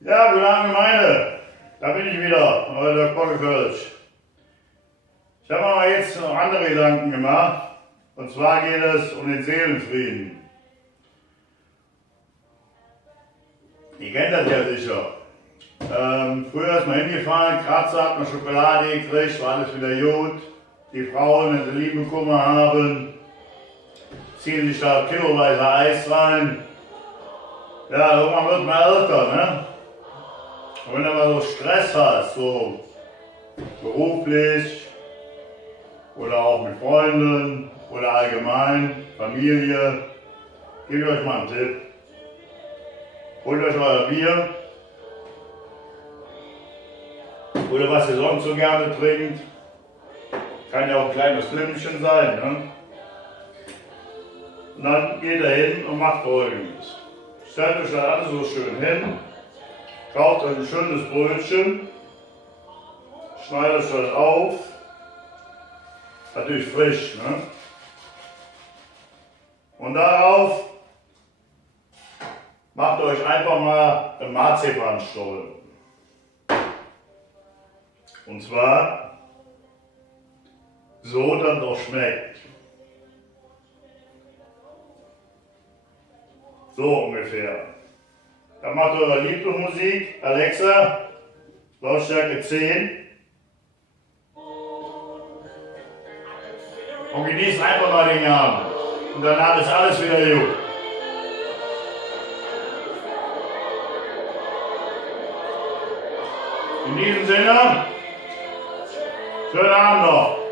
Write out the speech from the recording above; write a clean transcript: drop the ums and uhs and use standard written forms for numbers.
Ja, gute Abend, Gemeinde. Da bin ich wieder, euer Dr. Kölsch. Ich habe mir mal jetzt noch andere Gedanken gemacht. Und zwar geht es um den Seelenfrieden. Ihr kennt das ja sicher. Früher ist man hingefahren, Kratzer, hat man Schokolade gekriegt, war alles wieder gut. Die Frauen, wenn sie Liebeskummer haben, ziehen sich da kiloweise Eis rein. Ja, irgendwann wird man älter, ne? Und wenn du aber so Stress hast, so beruflich oder auch mit Freunden oder allgemein, Familie, gebe ich euch mal einen Tipp. Holt euch euer Bier oder was ihr sonst so gerne trinkt. Kann ja auch ein kleines Flämmchen sein. Ne? Und dann geht ihr hin und macht Folgendes. Stellt euch da alles so schön hin, kauft euch ein schönes Brötchen, schneidet euch das auf, natürlich frisch. Ne? Und darauf macht euch einfach mal einen Marzipanstollen. Und zwar so, dass es auch schmeckt. So ungefähr. Dann macht eure Lieblingsmusik, Alexa, Lautstärke 10. Und genießt einfach mal den Abend. Und danach ist alles wieder gut. In diesem Sinne, schönen Abend noch.